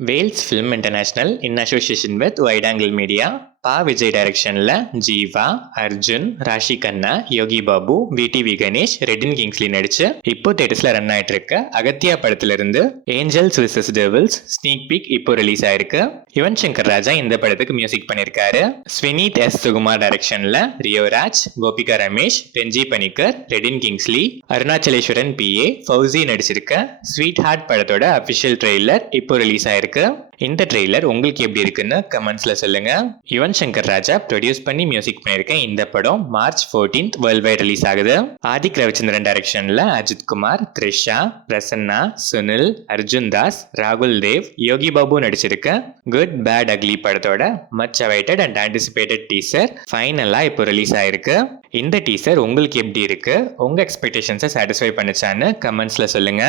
Wales film international in association with wide angle media Pa Vijay டைரக்ஷன்ல Jiiva, Arjun, Raashi Khanna, Yogi Babu, VTV Ganesh, Redin Kingsley நடிச்சு இப்போ தேட்டர்ஸ்ல ரன் ஆயிட்டு இருக்க அகத்தியா படத்துல இருந்து angels versus devils sneak peek இப்போ ரிலீஸ் ஆயிருக்கு. யுவன் சங்கர் ராஜா இந்த படத்துக்கு மியூசிக் பண்ணிருக்காரு. ஸ்வினீத் எஸ் சுகுமார் டைரக்ஷன்ல ரியோராஜ், கோபிகா ரமேஷ், டென்ஜி பனிக்கர், ரெட்டின் கிங்ஸ்லி, அருணாச்சலேஸ்வரன் PA, ஃபௌசி நடிச்சிருக்க ஸ்வீட் ஹார்ட் படத்தோட அபிஷியல் ட்ரெய்லர் இப்போ ரிலீஸ் ஆயிருக்கு. இந்த ட்ரெய்லர் உங்களுக்கு எப்படி இருக்குன்னு கமெண்ட்ஸ்ல சொல்லுங்க. யுவன் சங்கர் ராஜா ப்ரொடியூஸ் பண்ணி மியூசிக் பண்ணிருக்க இந்த படம் மார்ச் 14 வேர்ல்ட் வைட் ரிலீஸ் ஆகுது. ஆதிக் ரவிச்சந்திரன் டைரக்ஷன்ல அஜித் குமார், த்ரிஷா, பிரசன்னா, சுனில், அர்ஜுன் தாஸ், ராகுல் Dev, Yogi Babu நடிச்சிருக்க good bad ugly படத்தோட much awaited and anticipated teaser ஃபைனலா இப்போ ரிலீஸ் ஆயிருக்கு. இந்த டீசர் உங்களுக்கு எப்படி இருக்கு, உங்க எக்ஸ்பெக்டேஷன்ஸை சாட்டிஸ்ஃபை பண்ணுச்சான்னு கமெண்ட்ஸ்ல சொல்லுங்க.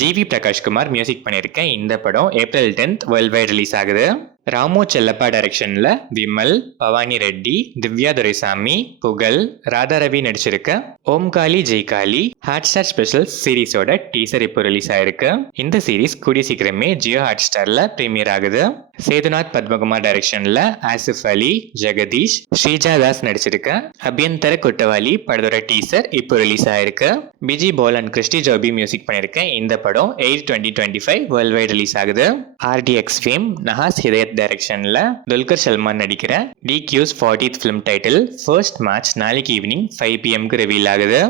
ஜிவி பிரகாஷ்குமார் மியூசிக் பண்ணிருக்க இந்த படம் ஏப்ரல் 10 வேர்ல்ட் வைட் ரிலீஸ் ஆகுது. ராமு செல்லப்பா டைரக்ஷன்ல விமல், பவானி ரெட்டி, திவ்யா துரைசாமி, புகழ், ராதா ரவி நடிச்சிருக்க Omkali Jaikali Hotstar special சீரிஸோட டீசர் இப்போ ரிலீஸ் ஆயிருக்கு. இந்த சீரிஸ் கூடிய சீக்கிரமே ஜியோ ஹாட் ஸ்டார்ல பிரீமியர் ஆகுது. சேதுநாத் பத்மகுமார் டைரக்ஷன்ல ஆசிஃப் அலி, ஜெகதீஷ், ஸ்ரீஜா தாஸ் நடிச்சிருக்க அபியந்தர குட்டவாலி படத்தோட டீசர் இப்போ ரிலீஸ் ஆயிருக்கு. Bijibal and Christy Joby music பண்ணிருக்க இந்த படம் 8/2025 வேர்ல்ட் வைட் ரிலீஸ் ஆகுது. RDX ஃபேம் நஹாஸ் ஹிதயத் டைரக்ஷன்ல துல்கர் சல்மான் நடிக்கிற DQ's 40th film title first March நாளைக்கு ஈவினிங் 5 PM ரிவீல் ஆகுது.